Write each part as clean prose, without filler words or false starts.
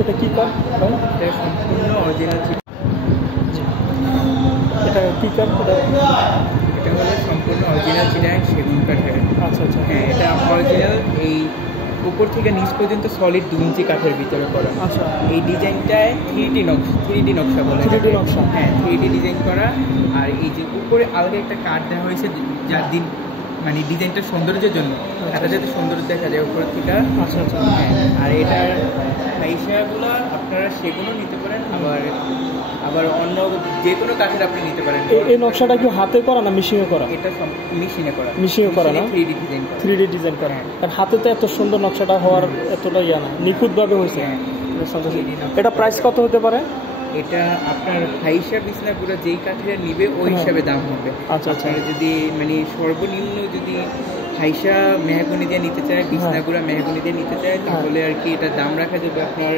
এটা কি কাঠ ভাই? এটা সম্পূর্ণ অরিজিনাল। এটা কি কাঠ? এটা হলো সম্পূর্ণ অরিজিনাল চিটাগাং সেগুন কাঠের। আচ্ছা আচ্ছা। হ্যাঁ, এটা অরিজিনাল। এই উপর থেকে নিচ পর্যন্ত সলিড 2 ইঞ্চি কাঠের ভিতরে করা। আচ্ছা। এই ডিজাইনটায় 3D নকশা বলে। 3D নকশা। হ্যাঁ, 3D ডিজাইন করা। আর এই যে উপরে আলাদা একটা কাঠ দেওয়া হয়েছে, যার দিন মানে ডিজাইনটা সৌন্দর্যের জন্য, এটা যাতে সুন্দর দেখা যায় উপর থেকে। আচ্ছা আচ্ছা। হ্যাঁ, আর এটার হাইসাগুলো আপনারা সেগুলো নিতে পারেন, আবার অন্য যে কোনো কাঠের আপনি নিতে পারেন। এই নকশাটা কি হাতে করা না মেশিনে করা? এটা মেশিনে করা। মেশিনে করা না? 3D ডিজাইন করা। 3D ডিজাইন করা। কারণ হাতে তো এত সুন্দর নকশাটা হওয়ার এতটা ইয়া না, নিখুঁতভাবে হয়েছে। এটা প্রাইস কত হতে পারে? এটা আপনার হাইসা বিছনাগুলো যেই কাঠের নিবে ওই হিসাবে দাম হবে। আচ্ছা আচ্ছা। যদি মানে সর্বনিম্ন যদি হাইসা মেহগনি দিয়ে নিতে চায়, বিছনাগুলো মেহগনি দিয়ে নিতে চায়, তাহলে আর কি এটার দাম রাখা যাবে আপনার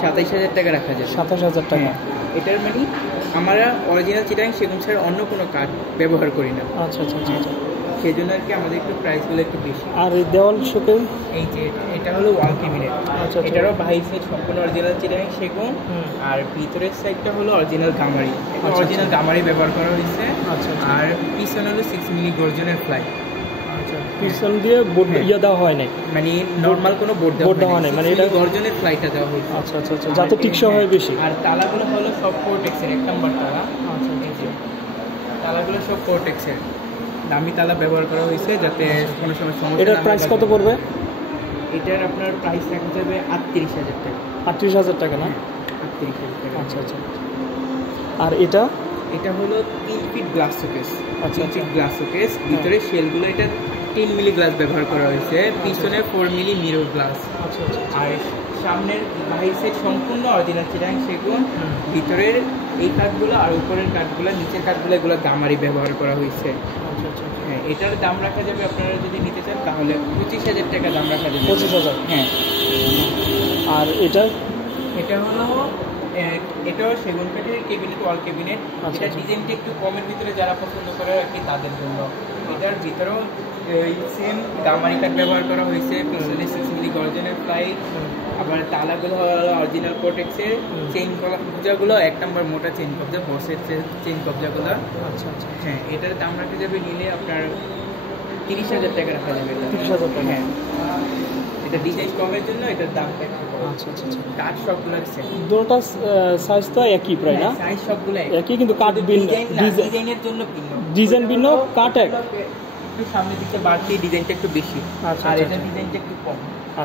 27,000 টাকা রাখা যাবে। 27,000 টাকা। এটার মানে আমরা অরিজিনাল চিটাগাং সেগুন ছাড়া অন্য কোনো কাঠ ব্যবহার করি না। আচ্ছা আচ্ছা আচ্ছা। সেই জন্য আর কি আমাদের একটু প্রাইসগুলো একটু বেশি। আর এই দেওয়াল শোকেস? এই যে এটা হলো ওয়াল ক্যাবিনেট। আচ্ছা। এটারও বাহির সাইড সম্পূর্ণ অরিজিনাল চিটাগাং সেগুন, আর ভিতরের সাইডটা হলো অরিজিনাল গামারি। অরিজিনাল গামারি ব্যবহার করা হয়েছে। আচ্ছা। আর পিছনে হলো 6 মিলি গর্জনের ফ্লাই। আচ্ছা। পিছন দিয়ে বোর্ড ইয়া দেওয়া হয় নাই, মানে নরমাল কোনো বোর্ড দেওয়া হয় না, মানে এটা গর্জনের ফ্লাইটা দেওয়া হয়েছে। আচ্ছা আচ্ছা আচ্ছা, যাতে টিকসই হয় বেশি। আর তালাগুলো হলো সব কোর্টেক্সের 1 নাম্বার তালা। আচ্ছা। এই যে তালাগুলো সব কোর্টেক্সের দামি তালা ব্যবহার করা হয়েছে, যাতে কোনো সমস্যা না হয়। এটার প্রাইস কত পড়বে? এটার আপনার প্রাইস রাখা যাবে 38,000 টাকা। 38,000 টাকা না? 38,000 টাকা। আচ্ছা আচ্ছা। আর এটা হলো 3 ফিট গ্লাস শোকেস। আচ্ছা। 3 ফিট গ্লাস শোকেস, ভিতরে শেলগুলো এটা 10 মিলি গ্লাস ব্যবহার করা হয়েছে, পিছনে 4 মিলি মিরর গ্লাস। আচ্ছা আচ্ছা। আর সামনের বাহির সাইড সম্পূর্ণ অরিজিনাল চিটাগাং সেগুন, ভিতরের এই কাঠগুলো আর উপরের কাঠগুলো, নিচের কাঠগুলো, এগুলো গামারি ব্যবহার করা হয়েছে। আচ্ছা আচ্ছা। হ্যাঁ, এটার দাম রাখা যাবে আপনারা যদি নিতে চান তাহলে 25,000 টাকা দাম রাখা যাবে। 25,000? হ্যাঁ। আর এটা হলো এটাও সেগুন কাঠের ক্যাবিনেট, ওয়াল ক্যাবিনেট। আচ্ছা। এটা ডিজাইনটা একটু কমের ভিতরে যারা পছন্দ করে আর কি তাদের জন্য। এটার ভিতরেও সেম গামারি কাঠ ব্যবহার করা হয়েছে, পিছনে 6 মিলি গর্জনের ফ্লাই। আবার তালাগুলো অরিজিনাল কোটেক্সের, চেইন কবজাগুলো 1 নম্বর মোটা চেইন কবজা, বসের চেইন কবজাগুলো। আচ্ছা আচ্ছা। হ্যাঁ, এটার দাম রাখা যাবে নিলে আপনার 30,000 টাকা রাখা যাবে। 30,000 টাকা? হ্যাঁ, এটা ডিজাইন কমের জন্য এটার দামটা একটু কম। আচ্ছা আচ্ছা আচ্ছা। কাঠ সবগুলো আছে, দুটোটা সাইজ তো একই প্রায় না? সাইজ সবগুলো একই, কিন্তু কাঠ ভিন্ন, ডিজাইনের জন্য ভিন্ন। ডিজাইন ভিন্ন, কাঠ এক। একটু সামনের দিকে বাড়তি, ডিজাইনটা একটু বেশি। আচ্ছা। আর এটা ডিজাইনটা একটু কম,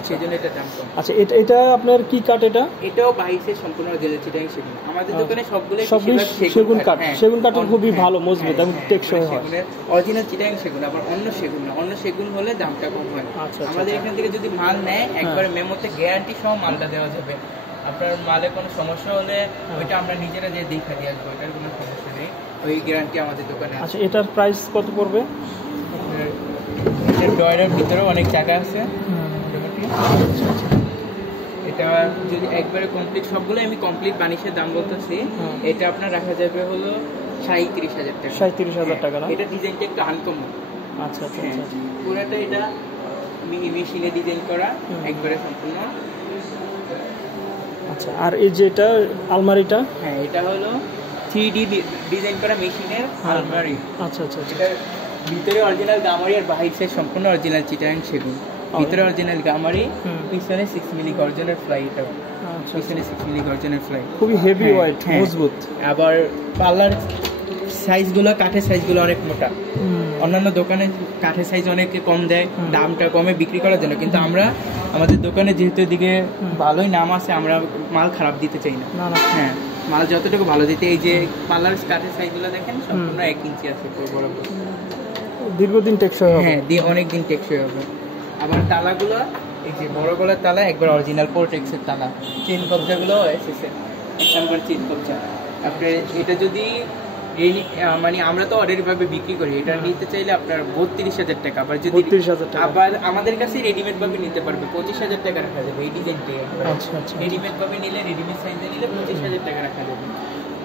সেই জন্য এটা দাম কম। আচ্ছা, এটা আপনার কি কাঠ? এটাও বাইসে সম্পূর্ণ অরিজিনাল চিটাগাং সেগুন। আমাদের দোকানে সবগুলোই সেগুন কাঠ। সেগুন কাঠ খুবই ভালো, মজবুত এবং টেকসই হয়। অরিজিনাল চিটাগাং সেগুন, আবার অন্য সেগুন না। অন্য সেগুন হলে দামটা কম হয়। আমাদের এখান থেকে যদি মাল নেয়, একবার মেমোতে গ্যারান্টি সহ মালটা দেওয়া যাবে। আপনার মালে কোনো সমস্যা হলে ওইটা আমরা নিজেরা যে দেখা দিয়ে আসবো, এটার কোনো সমস্যা নেই, ওই গ্যারান্টি আমাদের দোকানে আছে। আচ্ছা, এটার প্রাইস কত পড়বে? এটার ড্রয়ারের ভিতরেও অনেক জায়গা আছে। এটা যদি একবারে কমপ্লিট, সবগুলো আমি কমপ্লিট বানিশের দাম বলতেছি, এটা আপনার রাখা যাবে হলো 37,000 টাকা। 37,000 টাকা না? এটা ডিজাইনটা একটু আনকমন। আচ্ছা আচ্ছা। পুরোটা এটা মেশিনে ডিজাইন করা, একবারে সম্পূর্ণ। আচ্ছা, আর এই যেটা আলমারিটা? হ্যাঁ, এটা হলো 3D ডিজাইন করা মেশিনের আলমারি। আচ্ছা আচ্ছা। এটা ভিতরে অরিজিনাল গামারি আর বাহির সাইড সম্পূর্ণ অরিজিনাল চিটাগাং সেগুন। ভিতরে অরিজিনাল গামারি, পিছনে 6 মিলি গর্জনের ফ্লাই। এটা পিছনে 6 মিলি গর্জনের ফ্লাই, খুবই হেভি ওয়েট, মজবুত। আবার পাল্লার সাইজগুলো, কাঠের সাইজগুলো অনেক মোটা। অন্যান্য দোকানে কাঠের সাইজ অনেক কম দেয়, দামটা কমে বিক্রি করার জন্য, কিন্তু আমরা আমাদের দোকানে যেহেতু এদিকে ভালোই নাম আছে, আমরা মাল খারাপ দিতে চাই না। হ্যাঁ, মাল যতটুকু ভালো দিতে। এই যে পাল্লার কাঠের সাইজগুলো দেখেন, সম্পূর্ণ 1 ইঞ্চি আছে বরাবর, দীর্ঘদিন টেকসই হবে। হ্যাঁ, অনেক দিন টেকসই হবে। আবার তালাগুলো, এই যে বড় গলার তালা একবার অরিজিনাল কোর্টেক্সের তালা। চেন কবজাগুলো এসেছে 1 নম্বর চেন কবজা। আপনার এটা যদি মানে আমরা তো অর্ডারি ভাবে বিক্রি করি, এটা নিতে চাইলে আপনার 32,000 টাকা। আবার যদি 32,000 টাকা, আবার আমাদের কাছে রেডিমেড ভাবে নিতে পারবে 25,000 টাকা রাখা যাবে এই ডিজাইনটা। আচ্ছা আচ্ছা। রেডিমেড ভাবে নিলে, রেডিমেড সাইজে নিলে 25,000 টাকা রাখা যাবে।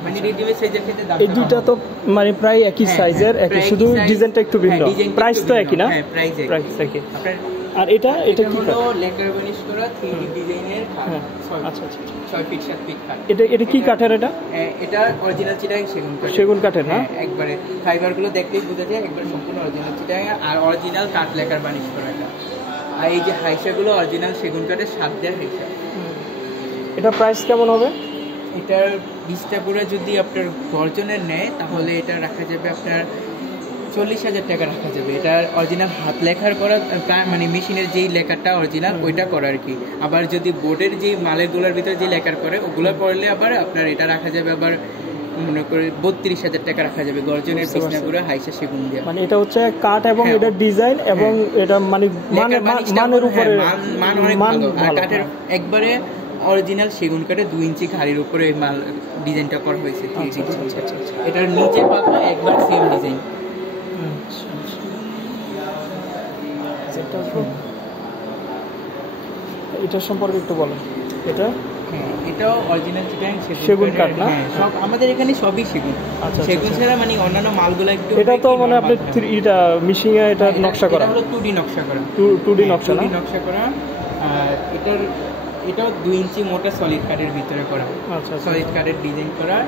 মানে রেডিমেড সাইজের ক্ষেত্রে দাম, এই দুইটা তো মানে প্রায় একই সাইজের, একই, শুধু ডিজাইনটা একটু ভিন্ন। প্রাইস তো একই না? হ্যাঁ, প্রাইস একই। আপনার আর এটা এটা কি হলো লেকার বানিশ করা 3D ডিজাইনের খাট। আচ্ছা আচ্ছা 6 ফিট 7 ফিট খাট। এটা কি কাঠের এটা? এটা অরিজিনাল চিটাগাং সেগুন কাঠ। সেগুন কাঠের না? একবারে ফাইবারগুলো দেখলেই বোঝা যায় একবার সম্পূর্ণ অরিজিনাল চিটাগাং আর অরিজিনাল কাঠ লেকার বানিশ করা এটা। আর এই যে হাইসাগুলো অরিজিনাল সেগুন কাঠের সাত দেওয়া হাইসা। এটা প্রাইস কেমন হবে? এটার 20টা পুরো যদি আপনার গর্জনের নেয় তাহলে এটা রাখা যাবে আপনার 40,000 টাকা রাখা যাবে। এটা অরিজিনাল হাত লেখার করা মানে মেশিনের যেই লেখাটা অরিজিনাল ওইটা করা আর কি। আবার যদি বোর্ডের যে মালেরগুলোর ভিতরে যে লেখার করে ওগুলো পড়লে আবার আপনার এটা রাখা যাবে আবার মনে করে 32,000 টাকা রাখা যাবে গর্জনের বিছনাগুলো হাইসা সেগুন দিয়ে। মানে এটা হচ্ছে কাঠ এবং এটা ডিজাইন এবং এটা মানে মানের উপরে মান ভালো। কাঠের একবারে অরিজিনাল সেগুন কাঠে 2 ইঞ্চি খাড়ির উপরে মাল ডিজাইনটা করা হয়েছে। এটার নিচে পাতা একবার সেম ডিজাইন। এটা সম্পর্কে একটু বলেন। এটা এটাও অরিজিনাল চিটাগাং সেগুন কাঠ না? সব আমাদের এখানে সবই সেগুন। সেগুন ছাড়া মানে অন্যান্য মালগুলো একটু এটা তো মানে আপনি এটা মিশিংয়ে এটা নকশা করা হলো 2D নকশা করা। 2D নকশা না? 2D নকশা করা। আর এটাও 2 ইঞ্চি মোটা সলিড কাঠের ভিতরে করা। আচ্ছা সলিড কাঠের ডিজাইন করা।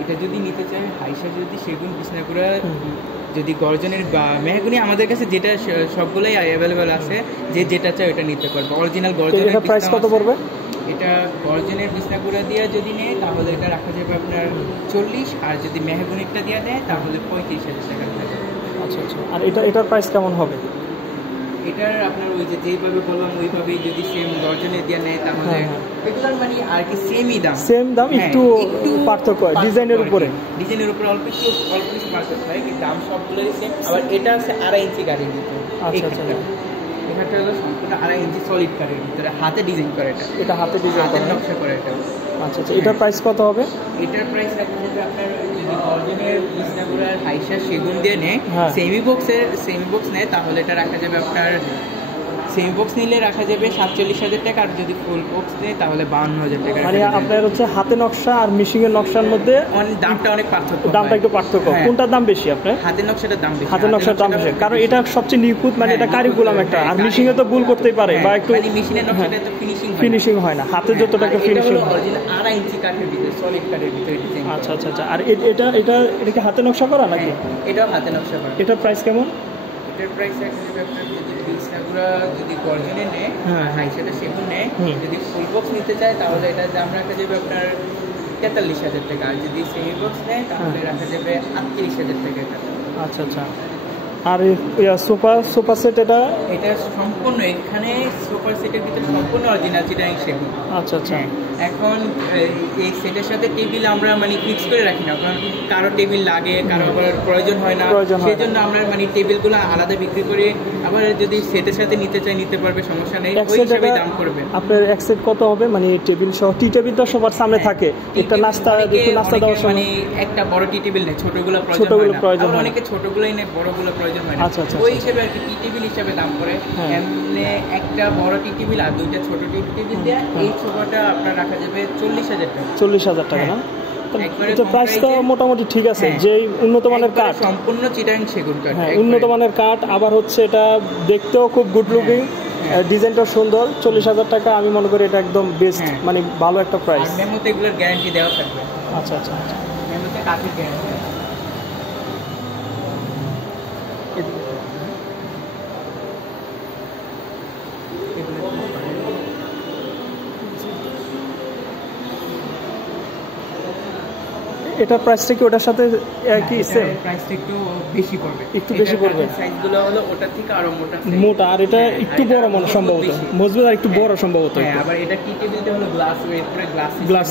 এটা যদি নিতে চায় হাইসা যদি সেগুন বিছনাগুড়া যদি গর্জনের বা মেহগুনি আমাদের কাছে যেটা সবগুলোই অ্যাভেলেবেল আছে, যে যেটা চায় ওটা নিতে পারবে। অরিজিনাল গর্জনের প্রাইস কত পড়বে? এটা গর্জনের বিছনাগুড়া দিয়ে যদি নেয় তাহলে এটা রাখা যাবে আপনার 40, আর যদি মেহগুনিটা দিয়ে দেয় তাহলে 35,000 টাকা থাকবে। আচ্ছা আচ্ছা। আর এটার প্রাইস কেমন হবে? এটার আপনার ওই যে যেভাবে বললাম ওইভাবেই যদি সেম গর্জনের দিয়ে নেয় তাহলে এগুলোর মানে আর কি সেম দাম একটু পার্থক্য হয় ডিজাইনের উপরে অল্প কিছু পার্থক্য হয়, কিন্তু দাম সবগুলোই সেম। আবার এটা আছে 2.5 ইঞ্চি কাঠের ভিতরে। আচ্ছা আচ্ছা। এখানটা হলো সম্পূর্ণ 2.5 ইঞ্চি সলিড কাঠের ভিতরে হাতে ডিজাইন করে। এটা হাতে ডিজাইন হাতের নকশা করে এটা। আচ্ছা আচ্ছা। এটার প্রাইস কত হবে? এটার প্রাইস রাখা যাবে আপনার যদি অরিজিনাল বিছনাগুড়ার হাইসা সেগুন দিয়ে নেয়, সেমি বক্স নেয় তাহলে এটা রাখা যাবে আপনার সেমি বক্স নিলে রাখা যাবে 47,000 টাকা, আর যদি ফুল বক্স নেয় তাহলে 52,000 টাকা। মানে আপনার হচ্ছে হাতে নকশা আর মিশিং এর নকশার মধ্যে দামটা অনেক পার্থক্য। দামটা একটু পার্থক্য। কোনটার দাম বেশি আপনার? হাতের নকশাটার দাম বেশি। হাতের নকশার দাম বেশি কারণ এটা সবচেয়ে নিখুঁত, মানে এটা কারিকুলাম একটা। আর মিশিং এ তো ভুল করতেই পারে বা একটু মানে মেশিনের নকশাটা তো ফিনিশিং হয় না, হাতে যতটাকে ফিনিশিং হয়। অরিজিনাল 2.5 ইঞ্চি কাঠের ভিতরে সলিড কাঠের ভিতরে ডিজাইন। আচ্ছা আচ্ছা আচ্ছা। আর এটা কি হাতে নকশা করা নাকি? এটাও হাতে নকশা করা। এটার প্রাইস কেমন? এটার প্রাইস রাখা যাবে আপনার যদি বিছনাগুড়া যদি গর্জনে নেয় হাইসাটা সেগুন নেয়, যদি ফুল বক্স নিতে চায় তাহলে এটার দাম রাখা যাবে আপনার 43,000 টাকা, আর যদি সেমি বক্স নেয় তাহলে রাখা যাবে 38,000 টাকা। আচ্ছা আচ্ছা। আর সোফা সেট এটা সম্পূর্ণ এখানে সোফা সেটের ভিতরে সম্পূর্ণ অরিজিনাল চিটাগাং সেগুন। আচ্ছা আচ্ছা। এখন এই সেটের সাথে টেবিল আমরা মানে ফিক্স করে রাখি না, কারণ কারো টেবিল লাগে কারো আবার প্রয়োজন হয় না, সেই জন্য আমরা মানে টেবিলগুলো আলাদা বিক্রি করি। আবার যদি সেটের সাথে নিতে চাই নিতে পারবে, সমস্যা নেই, ওই হিসাবে দাম করবে। আপনার এক সেট কত হবে? মানে টেবিল সহ টি টেবিল তো সবার সামনে থাকে, একটা নাস্তা দেওয়ার সময় মানে একটা বড় টি টেবিল নেই, ছোটগুলো প্রয়োজন হয়, অনেকে ছোটগুলোই নেই, বড়গুলো প্রয়োজন হয় না। আচ্ছা আচ্ছা। ওই হিসেবে আর কি টি টেবিল হিসাবে দাম করে। এমনি একটা বড় টি টেবিল আর দুইটা ছোট টি টেবিল দিয়ে এই সোফাটা আপনার রাখা যাবে 40,000 টাকা। 40,000 টাকা না? তো প্রাইসটা মোটামুটি ঠিক আছে। যে উন্নত মানের কাঠ, সম্পূর্ণ চিটাগাং সেগুন কাঠ, উন্নত মানের কাঠ, আবার হচ্ছে এটা দেখতেও খুব গুড লুকিং, ডিজাইনটা সুন্দর। 40,000 টাকা আমি মনে করি এটা একদম বেস্ট, মানে ভালো একটা প্রাইস। মেমোতে এগুলোর গ্যারান্টি দেওয়া থাকবে। আচ্ছা আচ্ছা। মেমোতে কাঠের গ্যারান্টি। এটা প্রাইসটা কি ওটার সাথে একই সেম? প্রাইসটা একটু বেশি পড়বে। একটু বেশি পড়বে। সাইজগুলো হলো ওটার থেকে আরো মোটা, আর এটা একটু বড় মনে সম্ভবত, মজবুত আর একটু বড় সম্ভবত। আবার এটা টি টেবিলটা হলো গ্লাস উপরে গ্লাস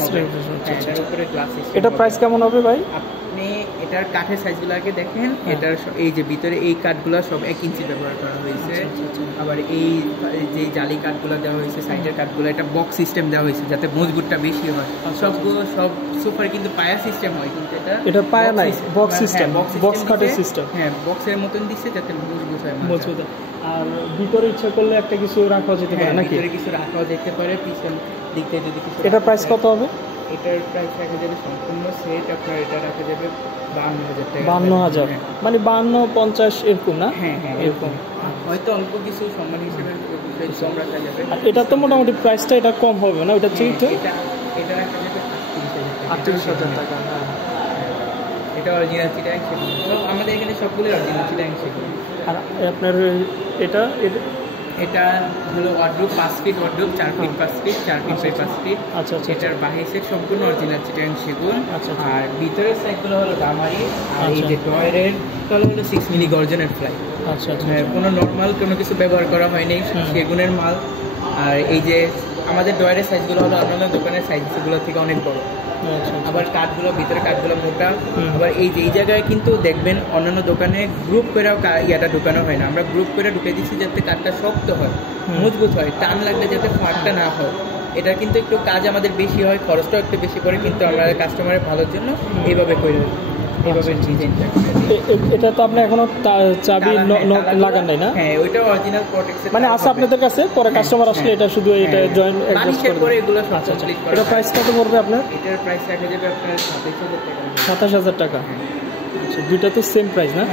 এটার উপরে গ্লাস। এটা প্রাইস কেমন হবে ভাই? আপনি এটার কাঠের সাইজগুলো আগে দেখেন। এটার এই যে ভিতরে এই কাঠগুলো সব 1 ইঞ্চি ব্যবহার করা হয়েছে। আবার এই যে জালি কাঠগুলো দেওয়া হয়েছে, সাইডের কাঠগুলো, এটা বক্স সিস্টেম দেওয়া হয়েছে যাতে মজবুতটা বেশি হয়। সবগুলো সব সোফার কিন্তু পায়া সিস্টেম হয়, কিন্তু এটা পায়া নাই, বক্স সিস্টেম, বক্স কাঠের সিস্টেম। বক্সের মতন দিচ্ছে যাতে মজবুত হয়। মজবুত। আর ভিতরে ইচ্ছা করলে একটা কিছু রাখা যেতে পারে নাকি? ভিতরে কিছু রাখাও যেতে পারে, পিছন দিক থেকে যদি কিছু। এটা প্রাইস কত হবে? এটার প্রাইস রাখা যাবে সম্পূর্ণ সেট আপনার এটা রাখা যাবে 52,000 টাকা। 52,000 মানে 52-50 এরকম না? হ্যাঁ এরকম। হয়তো অল্প কিছু সম্মান হিসেবে কম রাখা যাবে। আর এটা তো মোটামুটি প্রাইসটা এটা কম হবে না ওটা চেয়ে এটা রাখা যাবে 38,000 টাকা। হ্যাঁ, এটা অরিজিনাল চিটাগাং সেগুন, সব আমাদের এখানে সবগুলো অরিজিনাল চিটাগাং সেগুন। আর আপনার এটা এটা হলো wardrobe 5 feet wardrobe, 4 feet 5 feet, 4 feet by 5 feet. আচ্ছা আচ্ছা। এটার বাহির সেট সম্পূর্ণ অরিজিনাল চিটাগাং সেগুন। আচ্ছা। আর ভিতরের সাইডগুলো হলো গামারি, আর এই যে ডয়ের তলে হলো 6 মিলি গর্জনের ফ্লাই। আচ্ছা আচ্ছা। কোনো নর্মাল কোনো কিছু ব্যবহার করা হয়নি, সেগুনের মাল। আর এই যে আমাদের ডয়ের সাইজগুলো হলো অন্যান্য দোকানের সাইজগুলো থেকে অনেক বড়। আবার কাঠগুলো ভিতরে কাঠগুলো মোটা। আবার এই যে এই জায়গায় কিন্তু দেখবেন অন্যান্য দোকানে গ্রুপ করেও ইয়াটা ঢুকানো হয় না, আমরা গ্রুপ করে ঢুকে দিচ্ছি যাতে কাঠটা শক্ত হয়, মজবুত হয়, টান লাগলে যাতে ফাটটা না হয়। এটা কিন্তু একটু কাজ আমাদের বেশি হয়, খরচটাও একটু বেশি পড়ে, কিন্তু আমরা কাস্টমারের ভালোর জন্য এইভাবে করে এইভাবে ডিজাইনটা। এটা তো আপনি এখনো চাবি লাগান নাই না? হ্যাঁ, ওইটা অরিজিনাল প্রোটেকশন মানে আছে আপনাদের কাছে, পরে কাস্টমার আসলে এটা শুধু এটা জয়েন অ্যাডজাস্ট করে এগুলো সব আচ্ছা। কমপ্লিট করে। এটা প্রাইস কত পড়বে আপনার? এটার প্রাইস রাখা যাবে আপনার 27,000 টাকা। 27,000 টাকা। আচ্ছা, দুইটা তো সেম প্রাইস না?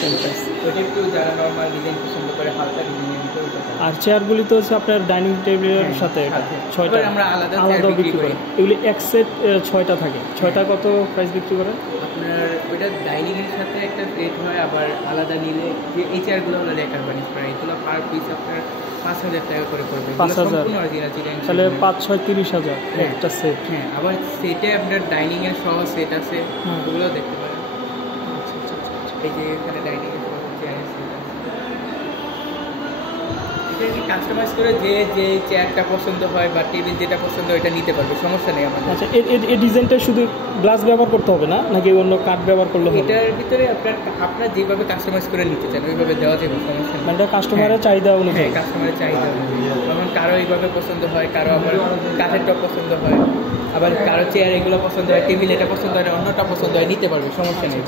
Same price. ওইটা একটু যারা নরমাল ডিজাইন পছন্দ করে হালকা ডিজাইনের ভিতরে। আর চেয়ারগুলি তো হচ্ছে আপনার ডাইনিং টেবিলের সাথে 6টা আমরা আলাদা বিক্রি করি। এগুলি এক সেট 6টা থাকে। 6টা কত প্রাইস বিক্রি করেন? আপনার ওইটা ডাইনিং এর সাথে একটা রেট হয়, আবার আলাদা নিলে যে এই চেয়ারগুলো হলো লেকার বানিশ করা, এগুলো পার পিস আপনার 5,000 টাকা করে পড়বে। 5,000, তাহলে 5-6 30,000 একটা সেট। হ্যাঁ, আবার সেটে আপনার ডাইনিং এর সহ সেট আছে, ওগুলো দেখতে পারেন। এই যে এখানে ডাইনিং এর সহ চেয়ার আছে, এটা কি কাস্টমাইজ করে যে যে চেয়ারটা পছন্দ হয় বা টেবিল যেটা পছন্দ হয় এটা নিতে পারবে, সমস্যা নেই আমাদের। আচ্ছা, এই ডিজাইনটা শুধু গ্লাস ব্যবহার করতে হবে না, নাকি অন্য কাঠ ব্যবহার করলে হবে? এটার ভিতরে আপনার যেভাবে কাস্টমাইজ করে নিতে চান ওইভাবে দেওয়া যাবে, সমস্যা নেই। মানে এটা কাস্টমারের চাহিদা অনুযায়ী। কাস্টমারের চাহিদা অনুযায়ী, যেমন কারো এইভাবে পছন্দ হয়, কারো আবার কাঠের টপ পছন্দ হয়, আবার কারো চেয়ার এগুলো পছন্দ হয়, টেবিল এটা পছন্দ হয়, অন্যটা পছন্দ হয়, নিতে পারবে, সমস্যা নেই।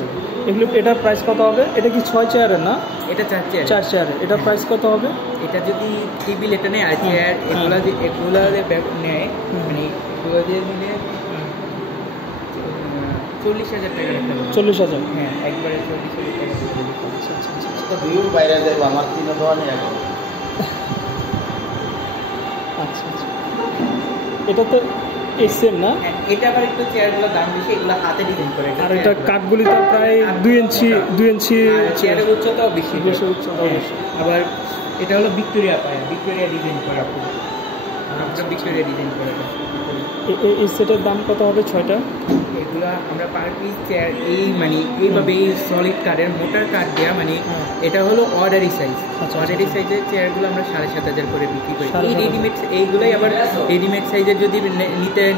এগুলো এটার প্রাইস কত হবে? এটা কি 6 চেয়ারের না? এটা 4 চেয়ার। 4 চেয়ারের। এটার প্রাইস কত হবে? এটা যদি টেবিল এটা নেয় আর চেয়ার এগুলো নেয়, মানে এগুলো দিয়ে নিলে 40,000 টাকা। 40,000? হ্যাঁ, একবারে 40,000 টাকা। বাইরে যাইব আমার 3 ধরনের এখন। আচ্ছা আচ্ছা, এটা তো এই সেম না? এটা আবার একটু চেয়ারগুলো দাম বেশি, এগুলো হাতে ডিজাইন করে। আর এটা কাঠগুলি তো প্রায় 2 ইঞ্চি চেয়ারের উচ্চতাও বেশি। উচ্চতা বেশি। আবার এটা হলো ভিক্টোরিয়া পায়া, ভিক্টোরিয়া ডিজাইন করা, আমরা ভিক্টোরিয়া ডিজাইন করা। এই সেটের দাম কত হবে 6টা? এগুলো আমরা পার পিস চেয়ার মানে এইভাবে সলিড কাঠের মোটার কাঠ দেওয়া, মানে এটা হলো অর্ডারি সাইজ। অর্ডারি সাইজের চেয়ারগুলো আমরা 7,500 করে বিক্রি করি। এই রেডিমেড এইগুলোই আবার রেডিমেড সাইজের যদি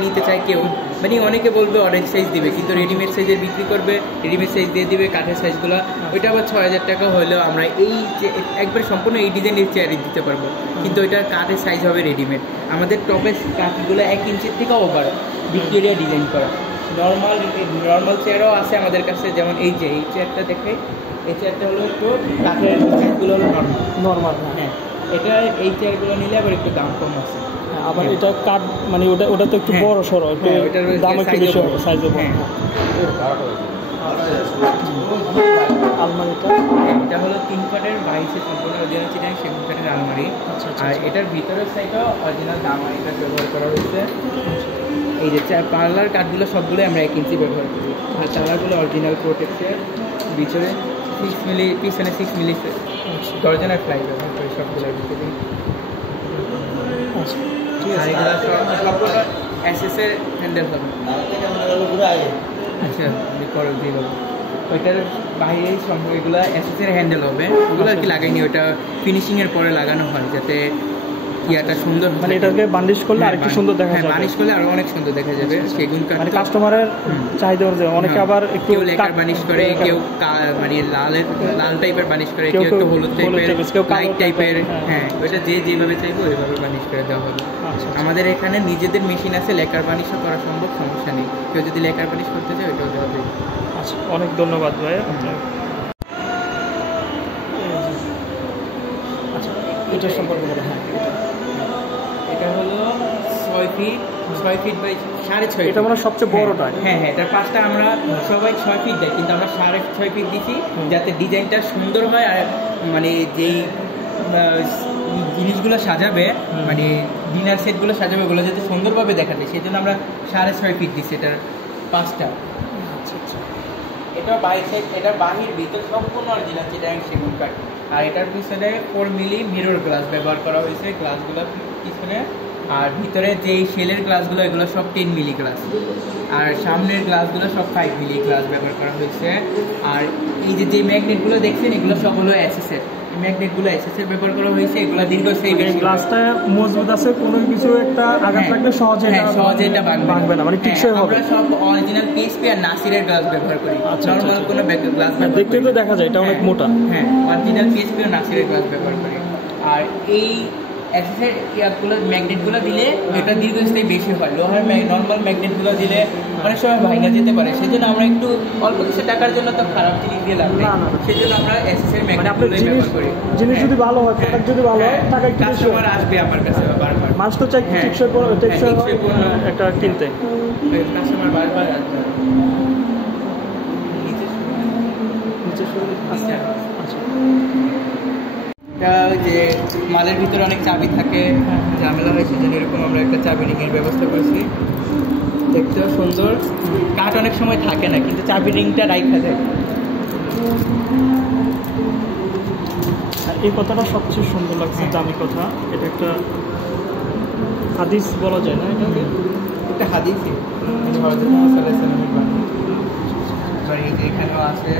নিতে চায় কেউ, মানে অনেকে বলবে অর্ডারি সাইজ দিবে, কিন্তু রেডিমেড সাইজের বিক্রি করবে, রেডিমেড সাইজ দিয়ে দিবে কাঠের সাইজগুলো, ওইটা আবার 6,000 টাকা হলেও আমরা এই একবার সম্পূর্ণ এই ডিজাইনের চেয়ারই দিতে পারবো, কিন্তু ওইটা কাঠের সাইজ হবে রেডিমেড। আমাদের টপের কাঠগুলো 1 ইঞ্চির থেকে ওভার ভিক্টোরিয়া ডিজাইন করা। নর্মাল চেয়ারও আছে আমাদের কাছে, যেমন এই যে এই চেয়ারটা দেখে, এই চেয়ারটা হলো একটু কাঠের সাইজগুলো হলো নর্মাল। হ্যাঁ, এটা এই চেয়ারগুলো নিলে আবার একটু দাম কম আছে। আবার এটা কাঠ মানে ওটা তো একটু বড় সড়ো, একটু দাম একটু বেশি হবে, সাইজও বড়। আলমারিটা এটা হলো 3 কাঠের বাইসে সম্পূর্ণ অরিজিনাল চিটাগাং সেগুন কাঠের আলমারি। আর এটার ভিতরের সাইডটাও অরিজিনাল গামারিটা ব্যবহার করা হয়েছে। এই যে পার্লার কাঠগুলো সবগুলো আমরা 1 ইঞ্চি ব্যবহার করি, আর চালাগুলো অরিজিনাল প্রোটেক্টের, ভিতরে 6 মিলি, পিছনে 6 মিলি গর্জনের ফ্লাই ব্যবহার করি সবগুলোর ভিতরে। আর এগুলো সবগুলো এসএসের হ্যান্ডেল হবে। আচ্ছা, করো দিয়ে দেবো। ওইটার বাইরে সম্ভব এগুলো এসএসের হ্যান্ডেল হবে, ওগুলো আর কি লাগাইনি, ওটা ফিনিশিংয়ের পরে লাগানো হয় যাতে ইয়াটা সুন্দর, মানে এটাকে বার্নিশ করলে আরেকটু সুন্দর দেখা যাবে। বার্নিশ করলে আরো অনেক সুন্দর দেখা যাবে। সেগুন কাঠ মানে কাস্টমারের চাহিদা অনুযায়ী অনেকে আবার একটু লেকার বার্নিশ করে, কেউ মানে লাল টাইপের বার্নিশ করে, কেউ একটু হলুদ টাইপের, লাইট টাইপের। হ্যাঁ, ওইটা যে যেভাবে চাইবো ওইভাবে বার্নিশ করে দেওয়া হবে। আমাদের এখানে নিজেদের মেশিন আছে, লেকার বার্নিশও করা সম্ভব, সমস্যা নেই। কেউ যদি লেকার বার্নিশ করতে চায় ওইটাও দেওয়া যাবে। আচ্ছা, অনেক ধন্যবাদ ভাই। আচ্ছা, এটা সম্পর্কে বলো। হ্যাঁ, এটা হলো 6 ফিট বাই 6.5। এটা মানে সবচেয়ে বড়টা। হ্যাঁ, এটার পাশটা আমরা সবাই 6 ফিট দেয়, কিন্তু আমরা 6.5 ফিট দিচ্ছি যাতে ডিজাইনটা সুন্দর হয়। আর মানে যেই জিনিসগুলো সাজাবে, মানে ডিনার সেটগুলো সাজাবে, ওগুলো যাতে সুন্দরভাবে দেখা যায়, সেই জন্য আমরা 6.5 ফিট দিচ্ছি এটার 5টা। এটা বাইর সাইড, এটা বাহির ভিতর সম্পূর্ণ অরিজিনাল চিটাগাং সেগুন কাঠ। আর এটার পিছনে 4 মিলি মিরর গ্লাস ব্যবহার করা হয়েছে, গ্লাসগুলো পিছনে। আর ভিতরে যে শেলের গ্লাসগুলো এগুলো সব 10 মিলি গ্লাস, আর সামনের গ্লাসগুলো সব 5 মিলি গ্লাস ব্যবহার করা হয়েছে। আর এই যে ম্যাগনেটগুলো দেখছেন এগুলো সব হলো এসএসের ম্যাগনেটগুলো, এসএসের ব্যবহার করা হয়েছে, এগুলো দীর্ঘস্থায়ী। গ্লাসটা মজবুত আছে, কোনো কিছু একটা আঘাত লাগলে সহজে এটা ভাঙবে না, মানে টিকসই হবে। আমরা সব অরিজিনাল পিএসপি আর নাসিরের গ্লাস ব্যবহার করি, নরমাল কোনো গ্লাস না। দেখতে তো দেখা যায় এটা অনেক মোটা। হ্যাঁ, অরিজিনাল পিএসপি আর নাসিরের গ্লাস ব্যবহার করি। আর এই এসএসের ইয়াগুলো ম্যাগনেটগুলো দিলে এটা দীর্ঘস্থায়ী বেশি হয়। লোহার নর্মাল ম্যাগনেটগুলো দিলে অনেক সময় ভাঙা যেতে পারে, সেই জন্য আমরা একটু অল্প কিছু টাকার জন্য তো খারাপ জিনিস দিয়ে লাগবে, সেই জন্য আমরা এসএসের ম্যাগনেটগুলো ব্যবহার করি। জিনিস যদি ভালো হয়, প্রোডাক্ট যদি ভালো হয়, টাকা একটু কাস্টমার আসবে আমার কাছে বারবার। মানুষ তো চাই টেকসই একটা কিনতে, কাস্টমার বারবার আসবে। যে মালের ভিতরে অনেক চাবি থাকে, ঝামেলা হয়, সেজন্য এরকম আমরা একটা চাবি রিংয়ের ব্যবস্থা করেছি। দেখতেও সুন্দর, কাঠ অনেক সময় থাকে না, কিন্তু চাবি রিংটা রাইখা যায়। এই কথাটা সবচেয়ে সুন্দর লাগছে, দামি কথা। এটা একটা হাদিস বলা যায় না, এটাকে একটা হাদিসই এখানেও আছে।